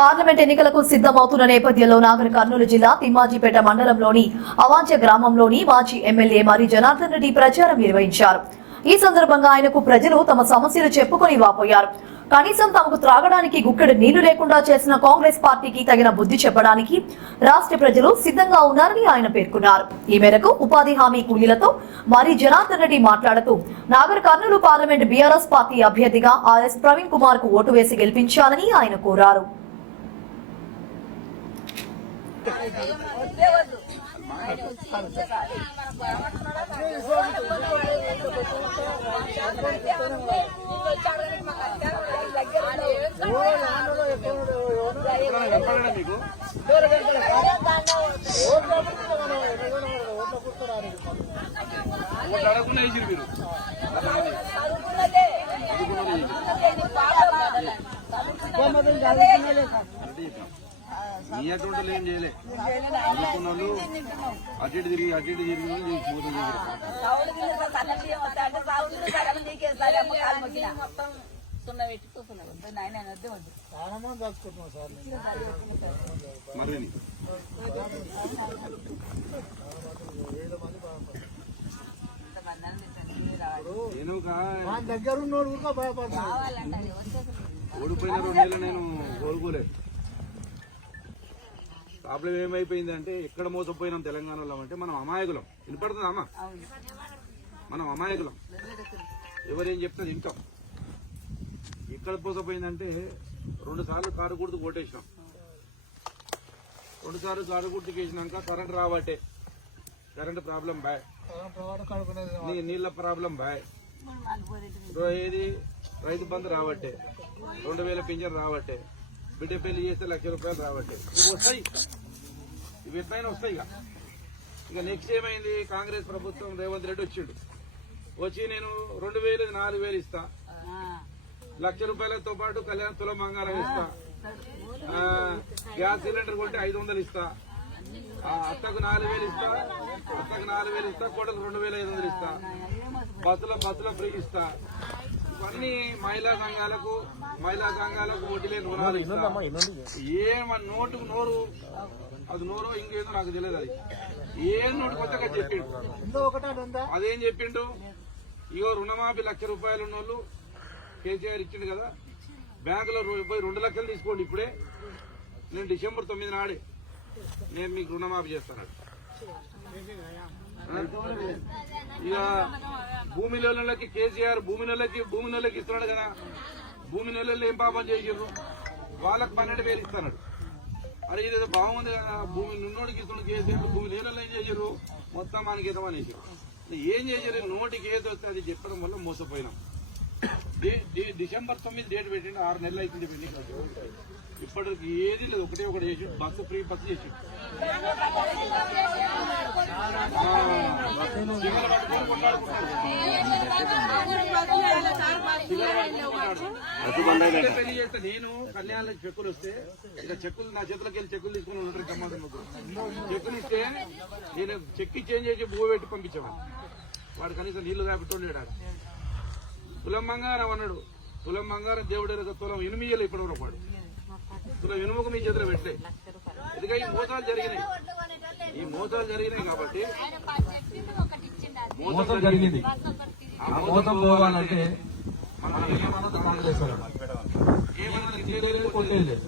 Parliament ఎన్నికలకు సిద్దమవుతున్న నేపథ్యంలో నాగర్ కర్నూలు జిల్లా తిమ్మాజిపేట మండలంలోని అవాంచ గ్రామంలోని మాజీ ఎమ్మెల్యే మరి జనార్దన్ రెడ్డి ప్రచారం నిర్వహించారు. ఈ సందర్భంగా ఆయనకు ప్రజలు తమ సమస్యలు చెప్పుకొని వాపోయారు. కనీసం తమకు త్రాగడానికి గుక్కెడు నీళ్లు లేకుండా చేసిన కాంగ్రెస్ పార్టీకి తగిన బుద్ధి చెప్పడానికి రాష్ట్ర ప్రజలు సిద్ధంగా ఉన్నారని ఆయన పేర్కొన్నారు. ఈ మేరకు ఉపాధి హామీ కూలీలతో మరి జనార్దన్ రెడ్డి మాట్లాడుతూ Nagar Kurnool parliament BRS party అభ్యర్థిగా ఆర్ఎస్ ప్రవీణ్ కుమార్ కు ఓటు వేసి గెలిపించాలని ఆయన కోరారు. నీ అటువంటి ఏం చేయలే అనుకున్నాను అటు ఇటు తిరిగి మరి దగ్గర ఓడిపోయిన 2 నెలలు నేను కోరుకోలేదు. ప్రాబ్లం ఏమైపోయిందంటే ఎక్కడ మోసపోయినాం తెలంగాణలో అంటే మనం అమాయకులం. వినపడుతుందా అమ్మా? మనం అమాయకులం. ఎవరేం చెప్తే వింటాం. ఎక్కడ మోసపోయిందంటే 2 సార్లు కారు గుర్తు కొట్టేసినాం. 2 సార్లు కారు గుర్తుకు వేసినాక కరెంట్ రావట్టే, కరెంట్ ప్రాబ్లం బాయ్, నీళ్ళ ప్రాబ్లం బాయ్, ఏది రైతు బంధు రావట్టే, 2000 పింఛన్ రావట్టే, బిడ్డ పెళ్లి చేస్తే 1,00,000 రూపాయలు రావట్టే. ఇవి వస్తాయి, ఇవి ఎట్లయినా వస్తాయి. ఇక నెక్స్ట్ ఏమైంది, కాంగ్రెస్ ప్రభుత్వం రేవంత్ రెడ్డి వచ్చిండు. వచ్చి నేను 2,000 4,000 ఇస్తా, 1,00,000 రూపాయలతో పాటు కళ్యాణ తులం బంగారం ఇస్తా, గ్యాస్ సిలిండర్ కొంటే 500 ఇస్తా, అత్తకు 4,000 ఇస్తా, కోటలు 2,500 ఇస్తా, బస్సుల ఫ్రీ ఇస్తా. ఇవన్నీ మహిళా సంఘాలకు ఓటిలే రుణాలు ఇస్తా. ఏమన్నా నోటుకు నోరు, అది నోరో ఇంకేదో నాకు తెలియదు. అది ఏం నోటు కొత్తగా చెప్పిండు. అదేం చెప్పిండు, ఇగో రుణమాఫీ 1,00,000 రూపాయలు ఉన్న వాళ్ళు కేసీఆర్ ఇచ్చిండు కదా, బ్యాంకులో పోయి 2 లక్షలు తీసుకోండి ఇప్పుడే, నేను డిసెంబర్ 9 నాడే నేను మీకు రుణమాఫీ చేస్తాను. ఇక భూమిలోకి కేసీఆర్ భూమిలోకి ఇస్తున్నాడు కదా, భూమిలో ఏం పాపం చేసిర్రు, వాళ్ళకు 12,000 ఇస్తున్నాడు. అరే ఇదేదో బాగుంది కదా, భూమి నిన్నోడికి ఇస్తున్నాడు కేసీఆర్, భూమి నీళ్ళలో ఏం చేసారు, మొత్తం మనకి ఇద్దామనేసారు. ఏం చేశారు, నోటికి ఏది వస్తే అది చెప్పడం వల్ల మోసపోయినాం. డిసెంబర్ 9 డేట్ పెట్టిండు, 6 నెలలు అవుతుంది ఎన్నికలు. ఇప్పటికి ఏది లేదు, ఒకటి చేసి బస్సు ఫ్రీ బస్సు చేసి పెళ్లి చేస్తే నేను కళ్యాణాలకు చెక్కులు వస్తే ఇక చెక్కులు నా చేతులకి వెళ్ళి చెక్కులు తీసుకుని ఉంటారు. చెక్కులు ఇస్తే నేను చెక్కి చేంజ్ చేసి భూ పెట్టి పంపించాను. వాడు కనీసం నీళ్లు రాబెట్టుండే. తులం బంగారం అన్నాడు, తులం బంగారం దేవుడు తులం ఇనుమియ్యలే ఇప్పటి వరకు. వాడు తులం ఇనుముకు మీ చేతిలో పెట్టలే. ఎందుకంటే ఈ మోసాలు జరిగినాయి కాబట్టి మోసం జరిగింది. ఆ మోసం పోవాలంటే మనం కొట్టేయలేదు.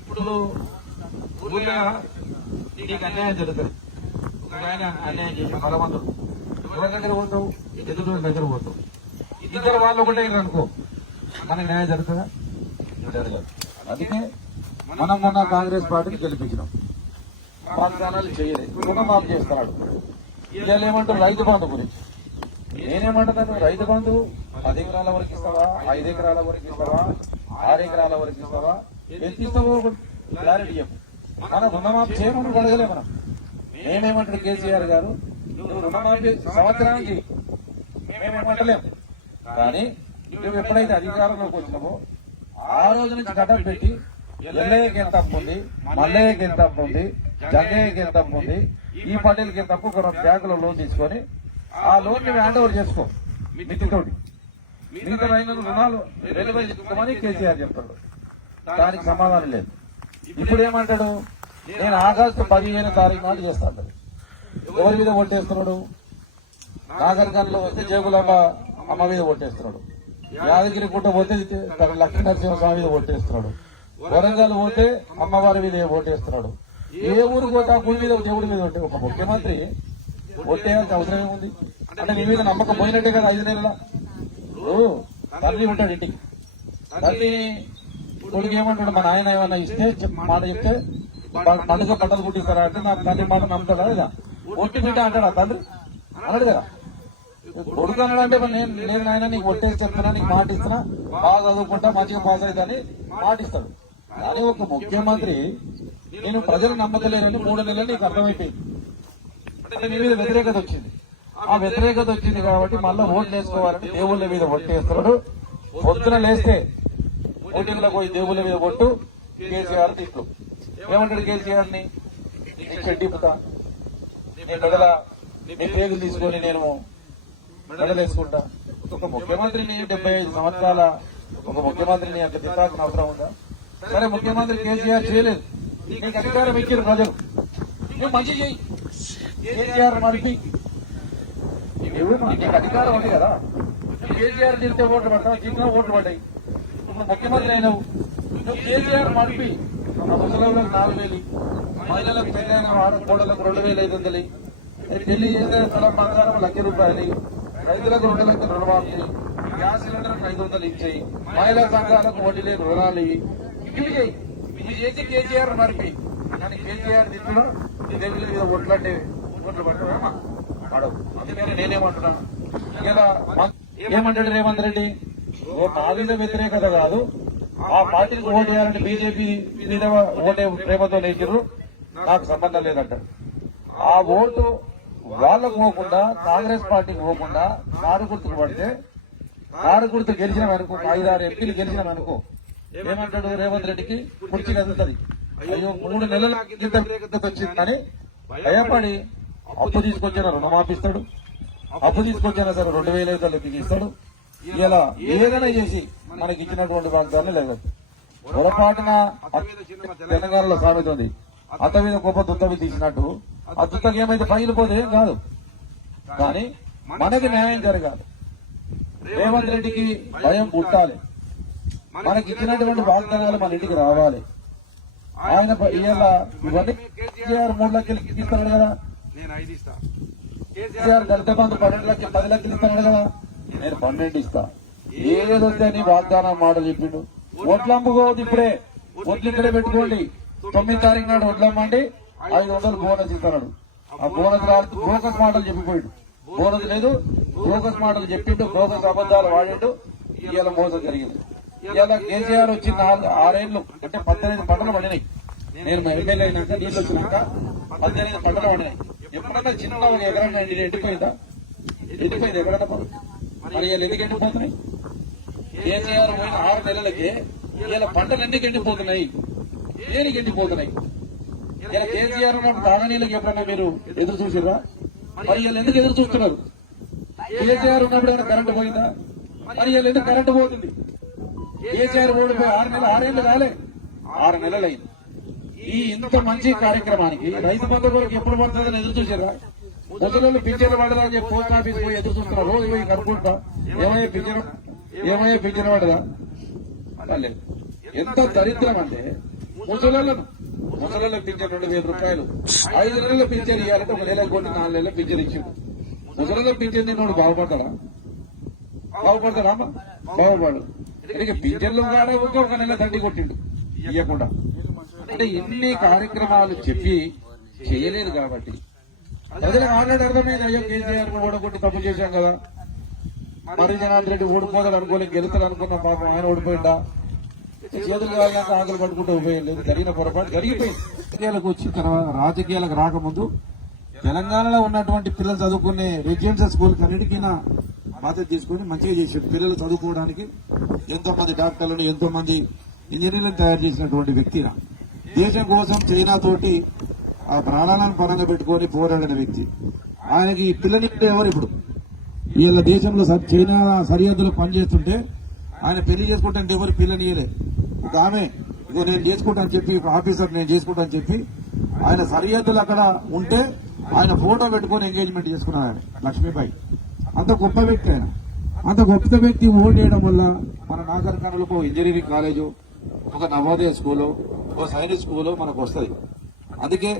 ఇప్పుడు ఊళ్ళో నీకు అన్యాయం జరుగుతుంది, ఆయన అన్యాయం చేసి బలవంతుడు ఎవరి దగ్గర పోతావు, ఎదురు దగ్గర పోతావు. ఇద్దరు వాళ్ళు ఒకటే అనుకో, మనకి న్యాయం జరుగుతుందా? జరగదు. అందుకే మనం మొన్న కాంగ్రెస్ పార్టీకి గెలిపించినాం. వాగ్దానాలు చేయలేదు, రుణమాఫీ చేస్తున్నాడు. ఇలా ఏమంటారు రైతు బంధు గురించి. నేనేమంటున్నాను, రైతు బంధు 10 ఎకరాల వరకు ఇస్తావా, 5 ఎకరాల వరకు ఇస్తావా, 6 ఎకరాల వరకు ఇస్తావా, ఎంత ఇస్తావో క్లారిటీ చెప్పు. మనం రుణమాఫీ చేయమని అడగలే. మనం మేమేమంటాడు కేసీఆర్ గారు, నువ్వు రుణమాఫీ సంవత్సరానికి మేమేమంటలేము, కానీ నువ్వు ఎప్పుడైతే అధికారంలోకి వచ్చినావో ఆ రోజు నుంచి గడ్డం పెట్టి ఎల్లయ్యకి ఎంత అప్పు ఉంది, మల్లయ్యకి ఎంత అప్పు ఉంది, జంగయ్యకి ఎంత అప్పు ఉంది, ఈ పటేల్కి ఎంత అప్పు, బ్యాంకులో లోన్ తీసుకొని ఆ లోన్ ని హ్యాండ్ ఓవర్ చేసుకో మితితోటి. మిగతా రైతులు రుణాలు వెలువై ఇస్తామని కేసీఆర్ చెప్తాడు. దానికి సమాధానం లేదు. ఇప్పుడు ఏమంటాడు, నేను ఆగస్టు 15 తారీఖు నాడు చేస్తాను. ఎవరి మీద ఓటేస్తున్నాడు? నాగరికల్లో వస్తే జేబులమ్మ అమ్మ మీద ఓటేస్తున్నాడు. యాదగిరి గుట్ట పోతే లక్ష్మీ నరసింహస్వామి మీద ఓటేస్తున్నాడు. వరంగల్ పోతే అమ్మవారి మీద ఓటేస్తున్నాడు. ఏ ఊరికి పోతే ఆ గుడి మీద దేవుడి మీద ఓటే. ఒక ముఖ్యమంత్రి ఓటేయాల్సిన అవసరం ఏముంది? అంటే నీ మీద నమ్మకం పోయినట్టే కదా 5 నెలల. తల్లి ఉంటాడు ఇంటికి, తల్లిని కొడుకు ఏమంటాడు, మా నాయన ఏమన్నా ఇస్తే మాట చెప్తే పండుగ బట్టలు కుట్టిస్తారా అంటే నా తల్లి మాట నమ్ముతాడా? లేదా ఒట్టి బిడ్డ అంటాడు ఆ తండ్రి అన్నాడు కదా. కొడుకు అన్నాడు అంటే నేను నాయన నీకు ఒట్టేసి చెప్తున్నా, నీకు మాట ఇస్తున్నా, బాగా చదువుకుంటా, మంచిగా పాస్ అవుతాని మాటిస్తాడు. కానీ ఒక ముఖ్యమంత్రి నేను ప్రజలు నమ్మకలేనని 3 నెలలు నీకు అర్థమైపోయింది. అంటే నీ మీద వ్యతిరేకత వచ్చింది. ఆ వ్యతిరేకత వచ్చింది కాబట్టి మళ్ళీ ఓట్లు వేసుకోవాలని దేవుళ్ళ మీద ఒట్టేస్తున్నాడు. పొద్దున లేస్తే ఓటింగ్లో పోయి దేవుళ్ళ మీద కొట్టు కేసీఆర్ తిట్లు. ఏమంటాడు కేసీఆర్ ని? నీ చెడ్డిపుతా, నీ మెడల నీ పేగులు తీసుకొని నేను మెడలేసుకుంటా. ఒక ముఖ్యమంత్రిని 75 సంవత్సరాల ఒక ముఖ్యమంత్రిని అట్లా తిట్టాల్సిన అవసరం ఉందా? సరే ముఖ్యమంత్రి కేసీఆర్ చేయలేదు, నీకు అధికారం ఇచ్చారు ప్రజలు, నువ్వు మంచి చేయి. కేసీఆర్ మరిపి నీకు అధికారం ఉంది కదా, కేసీఆర్ తిరిగితే ఓట్లు పడతావు, చిన్న ఓట్లు పడ్డాయి. ఇప్పుడు ముఖ్యమంత్రి అయినావు, నువ్వు కేసీఆర్ మరిపి ముసలిలకు 4,000, మహిళలకు పెళ్ళైన కోడలకు 2,500, పెళ్లి చేసే స్థలం బంగారం 1,00,000 రూపాయలు, రైతులకు 2 లక్షల రుణమాఫీ, గ్యాస్ సిలిండర్లకు 500 ఇచ్చాయి, మహిళా సంఘాలకు వడ్డీ లేని రుణాలు ఇవి చేయి. ఇది చేసి కేసీఆర్ మరిపి. కానీ కేసీఆర్ తిప్పుడు దేవుళ్ళ మీద ఓట్లు పడతామా? పడవు. అందుకని నేనేమంటున్నాను, ఇలా ఏమంటాడు రేవంత్ రెడ్డి, నా మీద వ్యతిరేకత కాదు, ఆ పార్టీకి ఓటు వేయాలంటే బీజేపీ మీద ఓటే ప్రేమతో లేచిర్రు, నాకు సంబంధం లేదంటారు. ఆ ఓటు వాళ్ళకు పోకుండా కాంగ్రెస్ పార్టీకి పోకుండా నాడు గుర్తుకు పడితే, నాడు గుర్తు గెలిచిన అనుకో, 5-6 ఎంపీలు గెలిచిన అనుకో, ఏమంటాడు రేవంత్ రెడ్డికి కుర్చీ కదులుతుంది. అయ్యో 3 నెలల వ్యతిరేకత వచ్చిందని భయపడి అప్పు తీసుకొచ్చిన రుణమాపిస్తాడు, అప్పు తీసుకొచ్చినా సరే 2,500 ఇస్తాడు. ఇలా ఏదైనా చేసి మనకి ఇచ్చినటువంటి వాగ్దానం లేదు. పొరపాటున తెలంగాణలో సామెత ఉంది, అత్త మీద గొప్ప దుత్తవి తీసినట్టు ఆ దుత్తకి ఏమైతే పగిలిపోతే ఏం కాదు, కానీ మనకి న్యాయం జరగాలి. రేవంత్ రెడ్డికి భయం పుట్టాలి, మనకి ఇచ్చినటువంటి వాగ్దానాలు మన ఇంటికి రావాలి. ఆయన ఇవన్నీ కేసీఆర్ 3 లక్షలు ఇస్తాడు కదా, నేను 5 ఇస్తా. కేసీఆర్ దళిత బంధు 12 లక్షలు 10 లక్షలు ఇస్తాడు కదా, నేను 12 ఇస్తా. ఏదొస్తే నీ వాగ్దానం మాట చెప్పిండు. ఓట్లు అమ్ముకోవద్దు, ఇప్పుడే ఓట్లు ఇక్కడే పెట్టుకోండి. 9 తారీఖు నాడు ఓట్లు అమ్మండి, 500 బోనస్ ఇస్తున్నాడు. ఆ బోనస్ బోగస్ మాటలు చెప్పిపోయాడు. బోనస్ లేదు, బోగస్ మాటలు చెప్పిండు, బోగస్ అబద్దాలు వాడిండు. ఇవాళ మోసం జరిగింది. ఇవాళ కేసీఆర్ వచ్చి 6 ఏళ్లు అంటే 18 పంటలు పడినాయి. నేను ఎమ్మెల్యే అయినాక నీళ్ళు వచ్చినాక 18 పంటలు పడినాయి. ఎప్పుడన్నా చిన్న ఒక ఎకరం ఎండిపోయిందా? ఎండిపోయింది ఎక్కడన్నా? మరి ఇవాళ ఎందుకు ఎండిపోతున్నాయి? కేసీఆర్ పోయిన 6 నెలలకే ఇవాళ పంటలు ఎందుకు ఎండిపోతున్నాయి? దేనికి ఎండిపోతున్నాయి? ఇలా కేసీఆర్ ఉన్నప్పుడు తాగనీళ్ళకి ఎప్పుడన్నా మీరు ఎదురు చూసిర్రా? మరి వీళ్ళు ఎందుకు ఎదురు చూస్తున్నారు? కేసీఆర్ ఉన్నప్పుడు ఏమైనా కరెంటు పోయిందా? మరి వీళ్ళు ఎందుకు కరెంటు పోతుంది? కేసీఆర్ ఓడిపోయి 6 ఏళ్ళు రాలే, 6 నెలలు అయింది. ఈ ఇంత మంచి కార్యక్రమానికి రైతు బంధు కొరకు ఎప్పుడు పడుతుందని ఎదురు చూసారా? ముసలు పింఛన్లు పడదా అని చెప్పి పోస్ట్ ఆఫీస్ పోయి ఎదురు చూస్తున్నారు. రోజు పోయి కనుక్కుంటా ఏమయ్యే పింఛన్ పడదా? లేదు. ఎంత దరిద్రం అంటే ముసలి పింఛన్ 2,000 రూపాయలు, 5 నెలల పింఛన్ ఇవ్వాలంటే 1 నెల కొట్టి 4 నెలల పింఛన్ ఇచ్చిండు. ముసలి పింఛన్ తిన్నోడు బాగుపడతాడా? బాగుపడు. ఇక పింఛన్లు కాడే ఉంటే 1 నెల తండ్రి కొట్టిండు ఇవ్వకుండా. అంటే ఎన్ని కార్యక్రమాలు చెప్పి చేయలేదు కాబట్టి ప్రజలకు ఆల్రెడీ అర్థమైంది. అయ్యో కేసీఆర్ ఓడగొట్టి తప్పు చేశాం కదా, మరి జనార్దన్ రెడ్డి ఓడిపోతాడు అనుకోలే, గెలుతాడు అనుకున్నాం, పాపం ఆయన ఓడిపోయిందా, చేతులు కాగాక ఆకలి పట్టుకుంటూ ఉపయోగలేదు. జరిగిన పొరపాటు జరిగిపోయింది. రాజకీయాలకు వచ్చిన తర్వాత, రాజకీయాలకు రాకముందు తెలంగాణలో ఉన్నటువంటి పిల్లలు చదువుకునే రెసిడెన్షియల్ స్కూల్ అన్నిటికీ బాధ్యత తీసుకుని మంచిగా చేసాడు. పిల్లలు చదువుకోవడానికి ఎంతో మంది డాక్టర్లను, ఎంతో మంది ఇంజనీర్లను తయారు చేసినటువంటి వ్యక్తి. దేశం కోసం చైనా తోటి ఆ ప్రాణాలను పరంగా పెట్టుకుని పోరాడిన వ్యక్తి. ఆయనకి ఈ పిల్లని ఎవరు ఇప్పుడు వీళ్ళ దేశంలో చైనా సరిహద్దులో పనిచేస్తుంటే ఆయన పెళ్లి చేసుకుంటే ఎవరు పిల్లని ఇయ్యలే. ఒక ఆమె ఇదో నేను చేసుకుంటా అని చెప్పి ఆఫీసర్ నేను చేసుకుంటా అని చెప్పి ఆయన సరిహద్దులు అక్కడ ఉంటే ఆయన ఫోటో పెట్టుకొని ఎంగేజ్మెంట్ చేసుకున్నాడు ఆయన లక్ష్మీబాయి. అంత గొప్ప వ్యక్తి ఆయన. అంత గొప్ప వ్యక్తి ఓట్ చేయడం వల్ల మన నాగర్ కర్నూలు ఒక ఇంజనీరింగ్ కాలేజు, ఒక నవోదయ స్కూలు, ఒక సైనిక్ స్కూలు మనకు వస్తుంది. అందుకే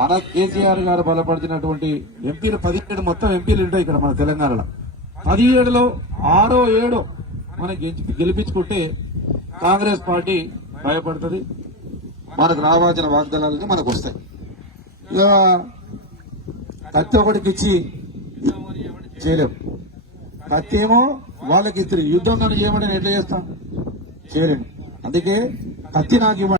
మన కేసీఆర్ గారు బలపడుతున్నటువంటి ఎంపీలు 17 మొత్తం ఎంపీలు ఉంటాయి ఇక్కడ మన తెలంగాణలో. 17లో 6, 7 మనం గెలిపించుకుంటే కాంగ్రెస్ పార్టీ భయపడుతుంది. మనకు రావాల్సిన వాగ్దానాలన్నీ మనకు వస్తాయి. ఇక కత్తి ఒకటికి ఇచ్చి చేయలేం. కత్తి ఏమో వాళ్ళకి ఇస్తారు. యుద్ధం నన్ను చేయమని నేను ఎట్లా చేస్తాం? చేయలేము. అందుకే కత్తి నాకు ఇవ్వండి.